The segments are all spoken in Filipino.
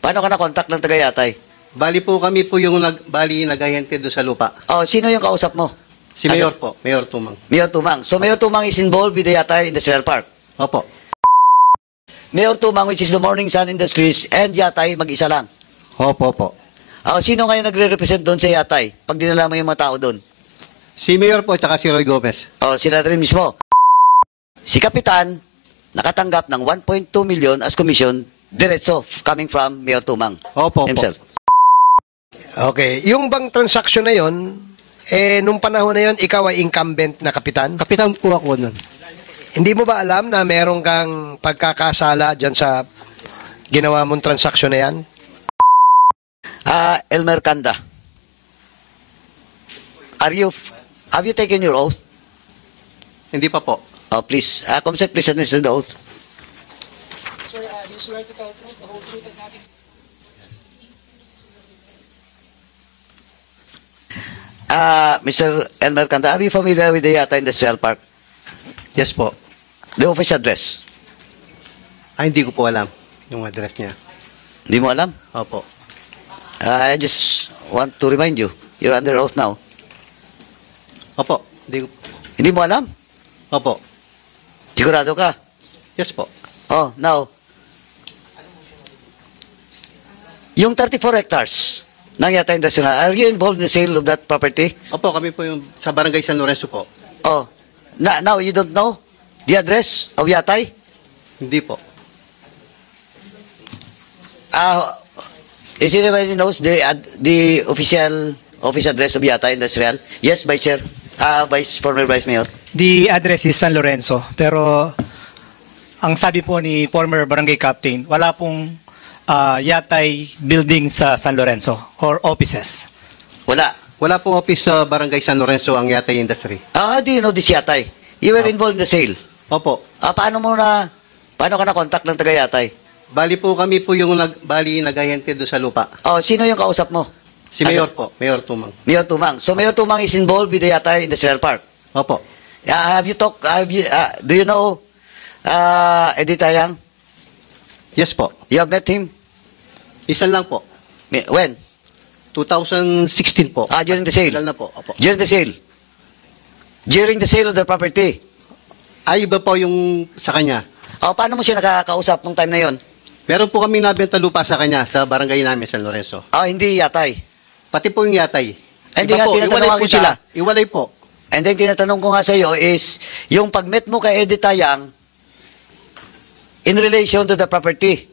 Paano ka na-contact ng taga-Yatay? Bali po kami po yung nag-ahente doon sa lupa. Oh, sino yung kausap mo? Si Mayor po, Mayor Tumang. Mayor Tumang. So, Mayor Tumang is involved with the Yatay Industrial Park. Opo. Mayor Tumang, which is the Morning Sun Industries, and Yatay, mag-isa lang. Opo po. Oh, sino ngayon nagre-represent doon sa Yatay? Pag dinala mo yung mga tao doon. Si Mayor po, tsaka si Roy Gomez. Oh, sila rin mismo. Si Kapitan, nakatanggap ng 1.2 million as commission, diretso, coming from Mayor Tumang Opo himself. po. Okay. Yung bang transaction na yon, nung panahon na yon, ikaw ay incumbent na kapitan? Kapitan po ako nun. Hindi mo ba alam na meron kang pagkakasala dyan sa ginawa mong transaction na yan? Elmer Kanda, have you taken your oath? Hindi pa po. Oh, please, Comsec, please administer the oath. Sir, you swear to tell the truth, the whole truth, and nothing. Mr. Elmer Kanda, are you familiar with the Yatay Industrial Park? Yes po. The office address? Hindi ko po alam yung address niya. Hindi mo alam? Opo. I just want to remind you, you're under oath now. Opo. Hindi mo alam? Opo. Sigurado ka? Yes po. Oh, now, yung 34 hectares ng Yatay Industrial, are you involved in the sale of that property? Opo, kami po yung sa Barangay San Lorenzo po. Oh, now you don't know the address of Yatay? Hindi po. Is anybody knows the official office address of Yatay Industrial? Yes, Vice Chair. Former Vice Mayor. The address is San Lorenzo, pero ang sabi po ni former barangay captain, wala pong Yatay building sa San Lorenzo or offices. Wala. Wala pong office sa Barangay San Lorenzo ang Yatay Industry. How do you know this Yatay? You were involved in the sale. Opo. Paano ka na-contact ng taga-Yatay? Bali po kami po yung nag-ahente doon sa lupa. Oh, sino yung kausap mo? Si Mayor po, Mayor Tumang. Mayor Tumang. So, Mayor Tumang is involved with the Yatay Industrial Park. Opo. Do you know Eddie Tayang? Yes po. You have met him? Isan lang po. When? 2016 po. During the sale? Ilan na po. Opo. During the sale? During the sale of the property? Ay, iba po yung sa kanya. Paano mo siya nakakausap nung time na yon? Meron po kami nabenta lupa sa kanya sa barangay namin, San Lorenzo. Hindi Yatay. Pati po yung Yatay. Hindi Iba nga, po, tinatanong iwalay po kita. sila. Iwalay po. And then tinatanong ko nga sa iyo is, yung pag-met mo kay Eddie Tayang, in relation to the property.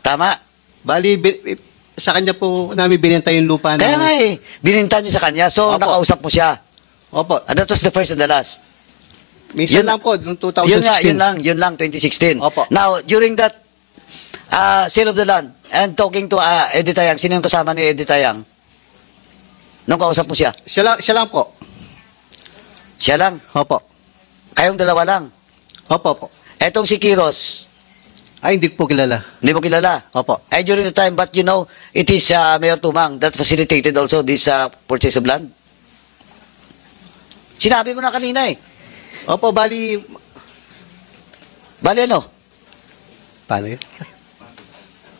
Tama? Bali, sa kanya po namin binenta yung lupa na... Kaya nga bininta niyo sa kanya, so Opo. nakausap mo siya. Opo. And that was the first and the last. Minsan Yun- lang po, noong 2016. Yun lang, 2016. Opo. Now, during that sale of the land, and talking to Eddie Tayang, sino yung kasama ni Eddie Tayang? Nung kausap mo siya? Siya lang po. Siya lang. Opo. Kayong dalawa lang. Opo. Etong si Kiros, Ay, hindi ko po kilala. hindi mo kilala. Opo. During the time, but you know, it is Mayor Tumang that facilitated also this purchase of land. Sinabi mo na kanina Opo, bali... Bali ano? Paano yun?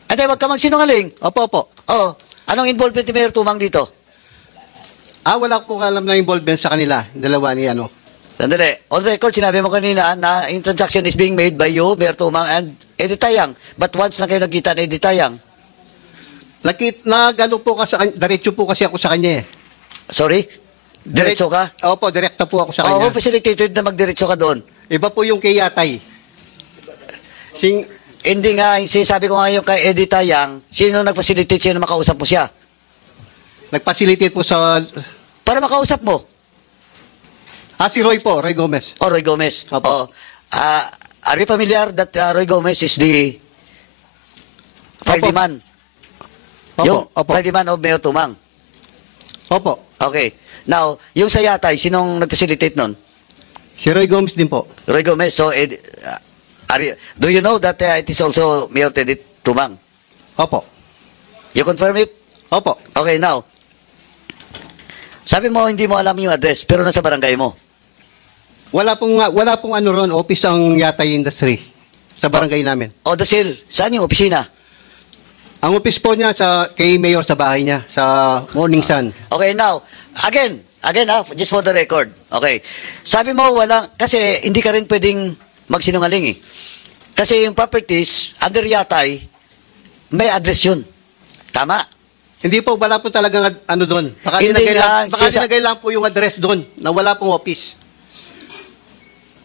Wag ka magsinungaling. Opo. Oh, anong involvement ni Mayor Tumang dito? Wala ko alam na involvement sa kanila. Dalawa ni ano. Sandali. On record, sinabi mo kanina na yung transaction is being made by you, Mayor Tumang, and Eddie Tayang. But once lang kayo nagkita ni Eddie Tayang. Nagano po kasi, diretso po kasi ako sa kanya eh. Sorry? Diretso ka? Opo, direkta po ako sa Oo, kanya. facilitated na magdiretso ka doon. Iba po yung kay Yatay. Hindi nga, sabi ko nga yung kay Eddie Tayang, sino nag-facilitate, sino makausap mo siya? Nag-facilitate po sa... Para makausap mo. si Roy po, Roy Gomez. Roy Gomez. Opo. Are you familiar that Roy Gomez is the Friday Opo. man? Yung Friday man of Mayor Tumang. Opo. Okay. Now, yung sa Yatay, sinong nag-facilitate nun? Si Roy Gomez din po. Roy Gomez. So, do you know that it is also Mayor Teddy Tumang? Opo. You confirm it? Opo. Okay, now. Sabi mo, hindi mo alam yung address, pero nasa barangay mo. Wala pong ano ron, office ang Yatay Industry sa barangay namin. The sale. Saan yung opisina? Ang office po niya kay Mayor sa bahay niya, sa Morning Sun. Okay, now, again, just for the record. Okay. Sabi mo kasi hindi ka rin pwedeng magsinungaling eh. Kasi yung properties, under Yatay, may address yun. Tama? Hindi po, wala po talagang ano doon. Baka Hindi nilagay lang po yung address doon na wala pong office.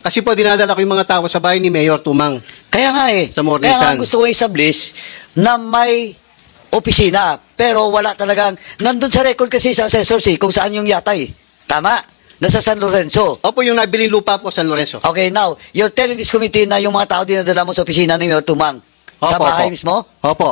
Kasi po dinadala ko yung mga tao sa bahay ni Mayor Tumang. Kaya nga eh. Sa Morning Kaya nga Sun. gusto ko establish na may opisina. Pero wala talagang, nandun sa record kasi sa assessors eh, kung saan yung Yatay. Tama? Nasa San Lorenzo. Opo, yung nabiling lupa po sa San Lorenzo. Okay, now, you're telling this committee na yung mga tao dinadala mo sa opisina ni Mayor Tumang. Sa Opo, bahay opo. mismo? Opo.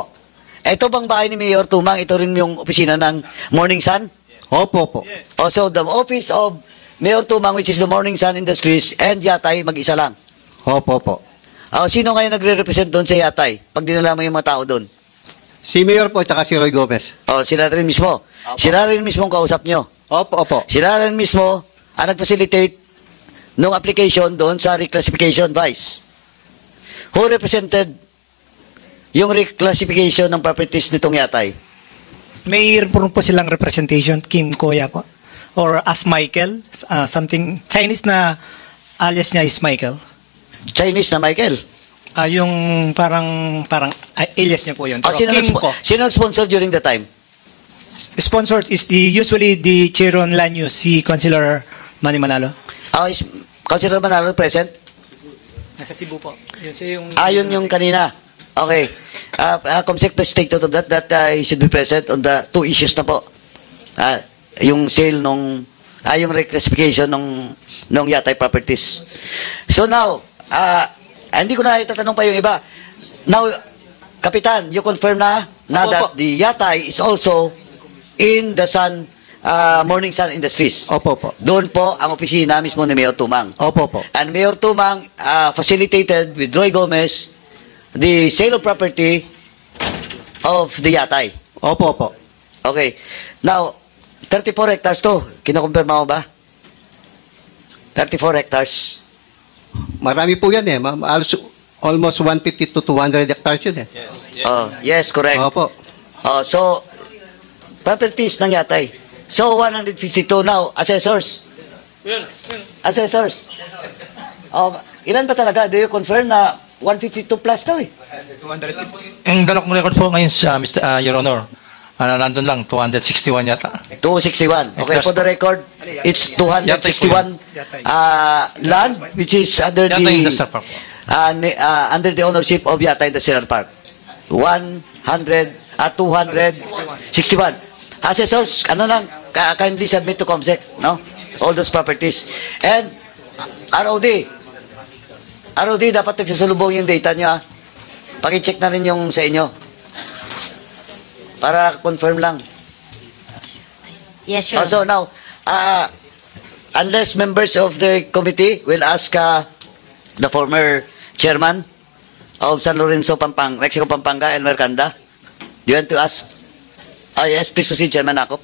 Ito bang bahay ni Mayor Tumang, ito rin yung opisina ng Morning Sun? Opo po. Also, the office of Mayor Tumang, which is the Morning Sun Industries, and Yatay, mag-isa lang. Opo po. Sino ngayon nagre-represent doon sa Yatay? Pag dinala mo yung mga tao doon? Si Mayor po at si Roy Gomez. Sila rin mismo. Sila rin mismo ang kausap nyo. Opo, opo. Sila rin mismo ang nag-facilitate nung application doon sa reclassification vice. Who represented yung reclassification ng properties nitong Yatay? May po silang representation, Kim Koya po. Or as Michael, something, Chinese na alias niya is Michael. Chinese na Michael. Yung parang alias niya po yun. Pero Kim po. Sino nag-sponsor during the time? Sponsored is usually the chair on land use, si Councilor Manny Manalo. Is Councilor Manalo present? Nasa Cebu po. Yun siya yung... Yun yung kanina. Okay. Comsec, please take note of that he should be present on the two issues na po. Yung sale yung reclassification nung Yatay properties. So now, hindi ko na itatanong pa yung iba. Now, Kapitan, you confirm na Opo, that opo. the Yatay is also in the Morning Sun Industries. Opo po. Doon po ang opisina mismo ni Mayor Tumang. Opo po. And Mayor Tumang facilitated with Roy Gomez the sale of property of the Yatay. Opo po. Okay. Now, 34 hectares to. Kinakumpirma mo ba? 34 hectares. Marami po yan eh. Almost 150 to 200 hectares yun eh. Yes, correct. Opo. So, properties ng Yatay. So, 152 now. Assessors. Assessors. Ilan ba talaga? Do you confirm na 152 plus daw eh? Ang dala kong record po ngayon sa Your Honor, nandun lang, 261 yata. 261. Okay, for the record, it's 261 land which is under Yatay the Industrial Park. under the ownership of Yatay Industrial Park. 261. Assessors, kindly submit to COMSEC, no? All those properties. And ROD, dapat nagsasalubong yung data nyo, Paki-check na rin yung sa inyo. Para confirm lang. Yes, sure. Also now, unless members of the committee will ask the former chairman of San Lorenzo, Mexico, Pampanga, El Mercanda, do you want to ask? Yes, please proceed, Chairman Akop.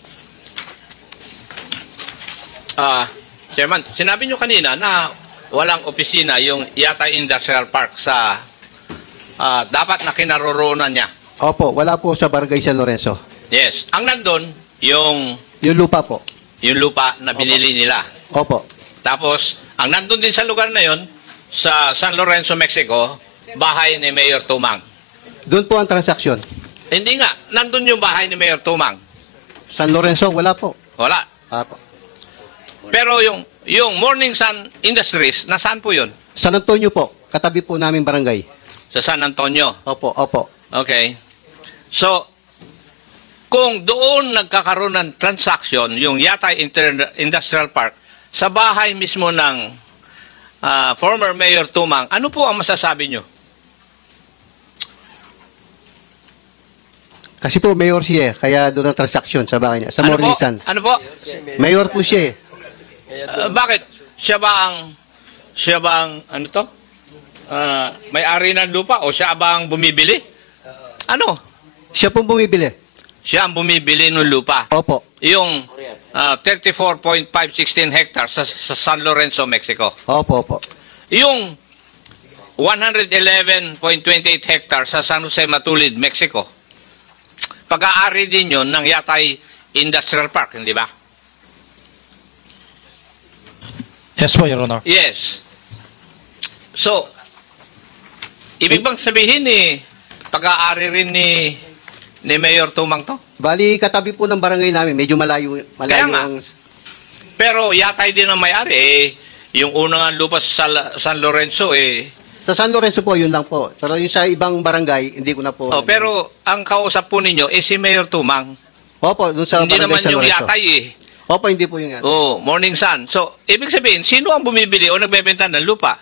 Chairman, sinabi nyo kanina na walang opisina yung Yatay Industrial Park sa dapat na kinaroroonan niya. Opo, wala po sa Barangay San Lorenzo. Yes. Ang nandun, yung Yung lupa po. lupa na binili nila. Opo. Tapos, ang nandun din sa lugar na yon, sa San Lorenzo, Mexico, bahay ni Mayor Tumang. Doon po ang transaksyon. Hindi nga, nandun yung bahay ni Mayor Tumang. San Lorenzo, wala po. Wala. Opo. Pero yung Morning Sun Industries, nasaan po yun? San Antonio po, katabi po namin barangay. Sa San Antonio. Opo, opo. Okay. So, kung doon nagkakaroon ng transaction, yung Yatay Industrial Park, sa bahay mismo ng former Mayor Tumang, ano po ang masasabi nyo? Kasi po, mayor siya eh, kaya doon ang transaksyon sa bahay niya, sa Ano Morning po? Sun. Ano po? Mayor po siya eh. Bakit? Siya ba ang, ano to? May-ari ng lupa o siya ba ang bumibili? Ano? Siya pong bumibili. Siya ang bumibili ng lupa. Opo. Yung 34.516 hectares sa San Lorenzo, Mexico. Opo, opo. Yung 111.28 hectares sa San Jose Matulid, Mexico. pag-aari din yun ng Yatay Industrial Park, hindi ba? Yes po, Your Honor. Yes. So, ibig bang sabihin pag-aari rin ni Mayor Tumang to? Bali, katabi po ng barangay namin, medyo malayo Kaya nga. ang... Pero Yatay din ang may-ari. Yung unang lupa sa San Lorenzo Sa San Lorenzo po, yun lang po. Pero yung sa ibang barangay, hindi ko na po... pero ang kausap po ninyo si Mayor Tumang. Opo, dun sa Hindi barangay naman San yung Lorenzo. Yatay Opo, hindi po yung Yatay. Oh, Morning Sun. So, ibig sabihin, sino ang bumibili o nagbebenta ng lupa?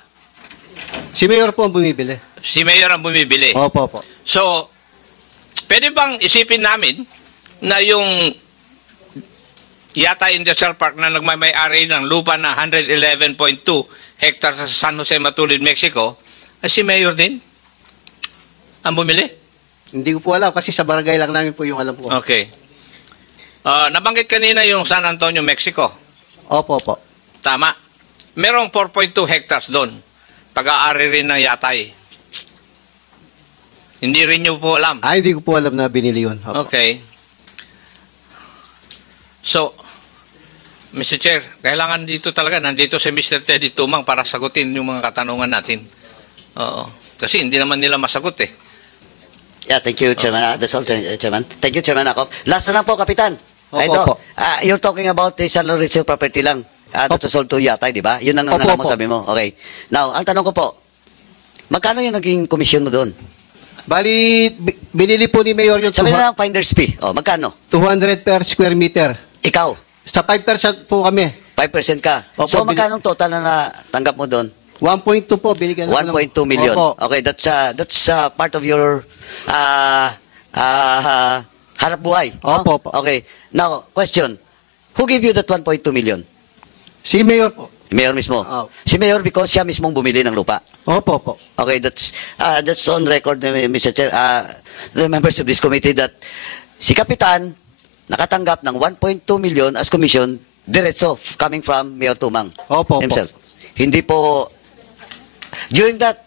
Si Mayor po ang bumibili. Si Mayor ang bumibili. Opo, opo. So, pwede bang isipin namin na yung Yatay Industrial Park na nagmamay-ari ng lupa na 111.2 hectares sa San Jose, Matulid, Mexico, ay si Mayor din ang bumili? Hindi ko po alam kasi sa barangay lang namin po yung alam po. Okay. Nabanggit kanina yung San Antonio, Mexico. Opo, opo. Tama. Merong 4.2 hectares doon. Pag-aari rin ng Yatay. Hindi rin nyo po alam. Hindi ko po alam na binili yun. Opo. Okay. So, Mr. Chair, kailangan dito talaga, nandito si Mr. Teddy Tumang para sagutin yung mga katanungan natin. Oo. Kasi hindi naman nila masagot Yeah, thank you, Chairman. That's all, Chairman. Thank you, Chairman Akop. Last na lang po, Kapitan. Opo, Ito, opo. you're talking about the San Lorenzo property lang. That was sold to Yatay, di ba? Yun ang Opo, alam mo, opo. sabi mo. Okay. Now, ang tanong ko po, magkano yung naging komisyon mo doon? Bali, binili po ni Mayor yung Sabi na lang finder's fee. O, magkano? 200 per square meter. Ikaw, Sa 5% po kami. 5% ka. Opo, So, magkano ang total na natanggap mo doon? 1.2 po, binigyan lang 1.2 million. Opo. Okay, that's part of your hanap buhay. no? Opo, opo. Okay. Now, question. Who gave you that 1.2 million? Si Mayor po. Mayor mismo. Oh. Si Mayor because siya mismong bumili ng lupa. Opo, opo. Okay, that's on record, Mr. Chair. The members of this committee that si Kapitan nakatanggap ng 1.2 million as commission diretso coming from Mayor Tumang Opo, opo. himself. Hindi po during that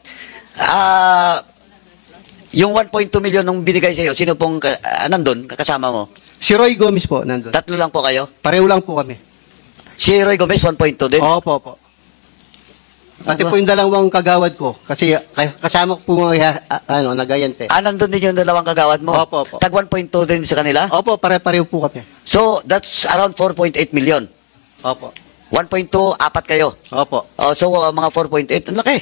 yung 1.2 million nung binigay sa iyo, sino pong nandun, kasama mo? Si Roy Gomez po, nandun. Tatlo lang po kayo? Pareho lang po kami. Si Roy Gomez, 1.2 din? Opo, opo. Pati po yung dalawang kagawad ko. Kasi kasama ko po mga nagayante. Nandun din yung dalawang kagawad mo? Opo, opo. Tag 1.2 din sa kanila? Opo, pare-pareho po kami. So, that's around 4.8 million. Opo. 1.2, apat kayo. Opo. So, mga 4.8, ang laki.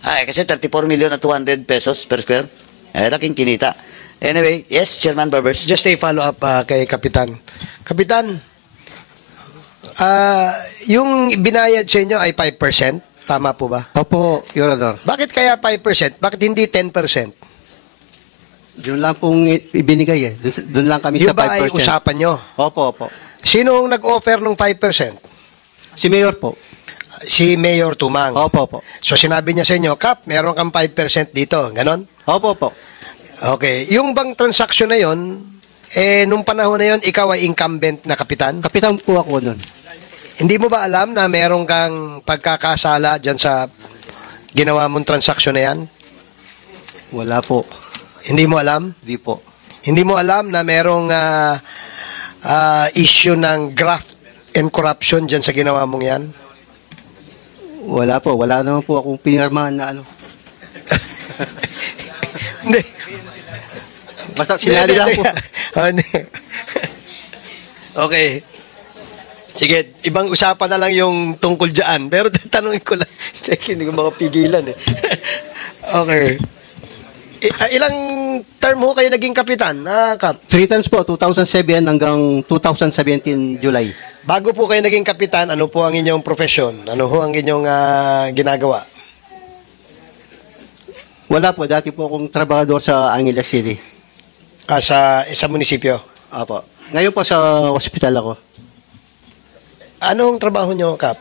Ay, kasi 34 million at 200 pesos per square. Laking kinita. Anyway, yes, Chairman Barbers. Just a follow-up kay Kapitan. Kapitan, yung binayad sa inyo ay 5%? Tama po ba? Opo, Your Honor. Bakit kaya 5%? Bakit hindi 10%? Doon lang pong ibinigay Doon lang kami Yung sa 5%. ba ay usapan nyo? Opo, opo. Sino ang nag-offer ng 5%? Si Mayor po. Si Mayor Tumang. Opo, opo. So sinabi niya sa inyo, Kap, meron kang 5% dito. Ganon? Opo, opo. Okay. Yung bang transaksyon na yon, nung panahon na yon, ikaw ay incumbent na kapitan? Kapitan po ako doon. Hindi mo ba alam na meron kang pagkakasala dyan sa ginawa mong transaksyon na yan? Wala po. Hindi mo alam? Di po. Hindi mo alam na merong issue ng graft and corruption dyan sa ginawa mong yan? Wala po. Wala naman po akong pinirmahan na ano. Hindi. Basta sinali lang po. Okay. Sige, ibang usapan na lang yung tungkol dyan. Pero tatanungin ko lang. Hindi ko makapigilan eh. Okay. Ilang term ho kayo naging kapitan? Kap? 3 times po, 2007 hanggang 2017 July. Bago po kayo naging kapitan, ano po ang inyong profesyon? Ano ho ang inyong ginagawa? Wala po, dati po akong trabahador sa Angeles City. Sa munisipyo? Apo. Ngayon po sa hospital ako. Anong trabaho nyo, Kap?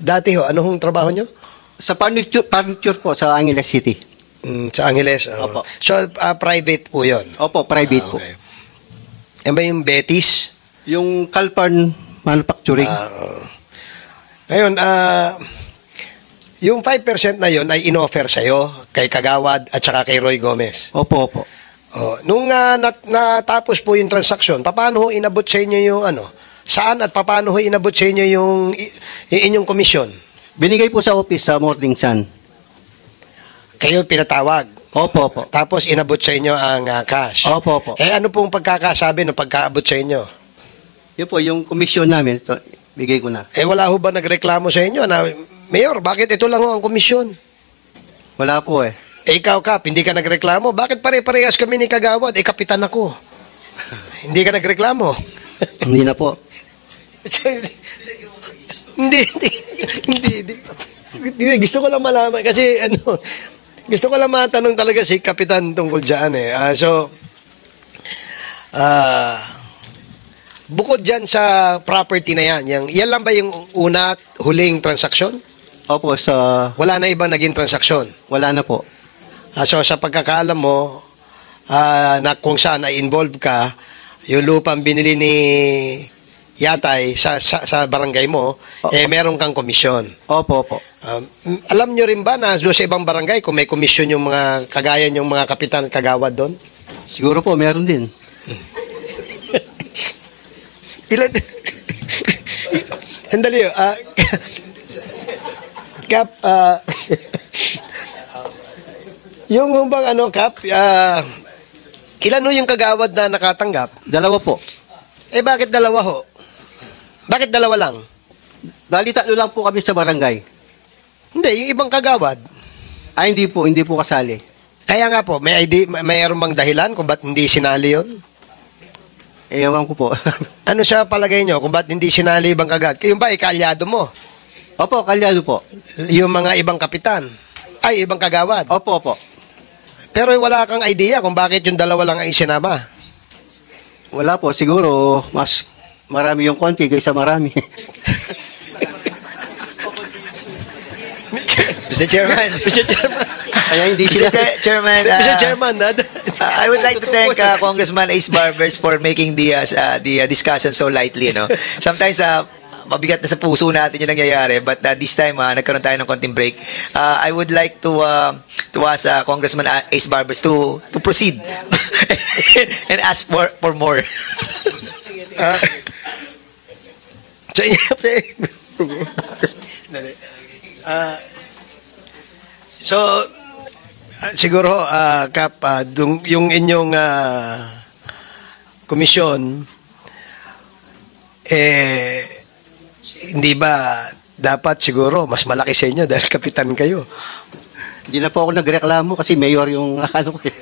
Dati ho, anong trabaho nyo? Sa furniture po sa Angeles City. Sa Angeles? Opo. So, private po yun? Opo, private po. Okay. Yan ba yung Betis? Yung Calpan Manufacturing. Ngayon, yung 5% na yun ay in-offer sa'yo kay Kagawad at saka kay Roy Gomez. Opo, opo. Oh, nung natapos po yung transaksyon, paano ho inabot sa inyo yung ano? Saan at paano ho inabot sa inyo yung inyong komisyon? Binigay po sa office sa Morning Sun. Kayo pinatawag. Opo, opo. Tapos inabot sa inyo ang cash. Opo, opo. Eh ano pong pagkakasabi ng pagkaabot sa inyo? Yun po, yung komisyon namin, ito, bigay ko na. Eh wala ho ba nagreklamo sa inyo na, Mayor, bakit ito lang ho ang komisyon? Wala po eh. Eh ikaw, Kap, hindi ka nagreklamo. Bakit pare-parehas kami ni Kagawad? Eh kapitan ako. Hindi ka nagreklamo. Hindi na po. Hindi. Gusto ko lang malaman kasi gusto ko lang matanong talaga si Kapitan tungkol dyan eh. Bukod dyan sa property na yan lang ba yung una at huling transaksyon? Opo, Wala na ibang naging transaksyon? wala na po. So sa pagkakaalam mo, na kung saan ay involved ka, yung lupang binili ni Yatay sa barangay mo, meron kang komisyon. Opo, opo. Alam nyo rin ba na doon sa ibang barangay kung may komisyon yung mga kagaya yung mga kapitan at kagawad doon? Siguro po, meron din. Ilan? Sandali. Kap, yung bang Kap, ilan yung kagawad na nakatanggap? Dalawa po. Eh bakit dalawa ho? Bakit dalawa lang? Dali tatlo lang po kami sa barangay. Hindi, yung ibang kagawad. Hindi po kasali. Kaya nga po, mayroon bang dahilan kung ba't hindi sinali yun? Ewan ko po. Ano sa palagay nyo kung ba't hindi sinali ibang kagawad? Yung ba, ikalyado mo? Opo, kalyado po. Yung mga ibang kapitan? Ay, ibang kagawad? Opo, opo. Pero wala kang idea kung bakit yung dalawa lang ang isinama? Wala po, siguro mas marami yung konti kaysa marami. Mr. Chairman. Kaya hindi sila. Mr. Chairman, I would like to thank Congressman Ace Barbers for making the discussion so lightly. No? Sometimes mabigat na sa puso natin yung nangyayari, but this time nagkaroon tayo ng konting break. I would like to ask Congressman Ace Barbers to proceed and ask for more. Siguro, Kap, yung inyong komisyon, hindi ba dapat siguro mas malaki sa inyo dahil kapitan kayo? Hindi na po ako nagreklamo kasi mayor yung ko eh.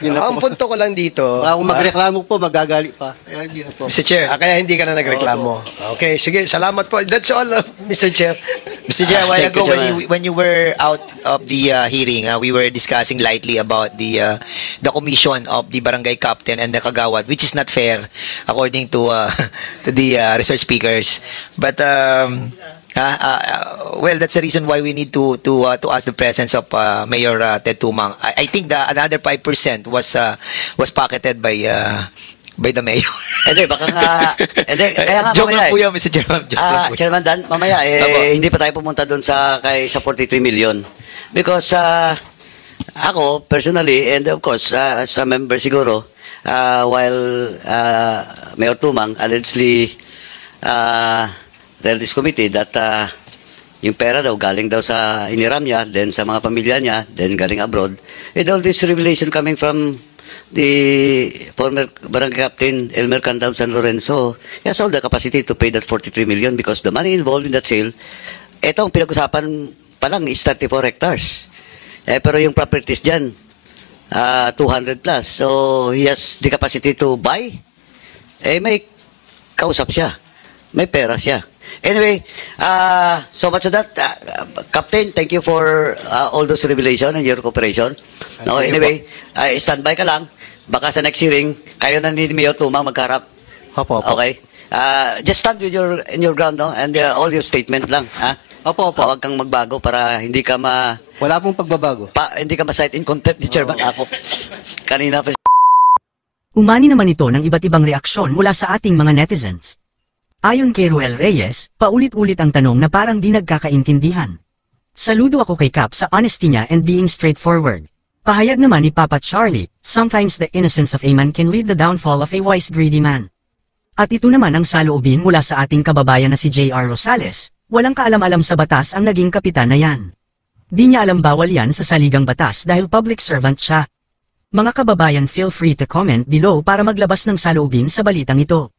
Ang punto ko lang dito, Baka kung magreklamo po, magagali pa. Kaya hindi na po. Mr. Chair. kaya hindi ka na nagreklamo. Okay, sige, salamat po. That's all, Mr. Chair. Mr. Chair, a while Thank you, ago Chairman. when you were out of the hearing, we were discussing lightly about the commission of the barangay captain and the kagawad, which is not fair according to the research speakers. But well, that's the reason why we need to ask the presence of Mayor Ted Tumang. I think another 5% was pocketed by the mayor. Hindi, baka nga, kaya nga Joke mamaya lang po yan, Mr. Chairman. Joke lang po. Chairman Dan, mamaya, hindi pa tayo pumunta doon sa 43 million. Because ako, personally, and of course, as a member siguro, while Mayor Tumang allegedly tell this committee that yung pera daw galing daw sa iniram niya, then sa mga pamilya niya, then galing abroad. And all this revelation coming from the former barangay captain Elmer Candam San Lorenzo, he has all the capacity to pay that 43 million because the money involved in that sale, etong pinag-usapan pa lang is 34 hectares. Pero yung properties dyan, 200 plus. So he has the capacity to buy. May kausap siya. May pera siya. Anyway, so much of that. Captain, thank you for all those revelation and your cooperation. No, anyway, stand by ka lang. Baka sa next hearing, kayo na ni Mayor Tumang magkarap. Opo, opo. Okay? Just stand with in your ground, no? And all your statement lang, ha? Opo, opo. Huwag kang magbago para hindi ka Wala pong pagbabago. hindi ka ma-cite in contempt ni Chairman ako. Kanina pa Umani naman ito ng iba't ibang reaksyon mula sa ating mga netizens. Ayon kay Ruel Reyes, paulit-ulit ang tanong na parang di nagkakaintindihan. Saludo ako kay Cap sa honesty niya and being straightforward. Pahayag naman ni Papa Charlie, sometimes the innocence of a man can lead the downfall of a wise greedy man. At ito naman ang saloobin mula sa ating kababayan na si J.R. Rosales, walang kaalam-alam sa batas ang naging kapitan na yan. Di niya alam bawal yan sa saligang batas dahil public servant siya. Mga kababayan, feel free to comment below para maglabas ng saloobin sa balitang ito.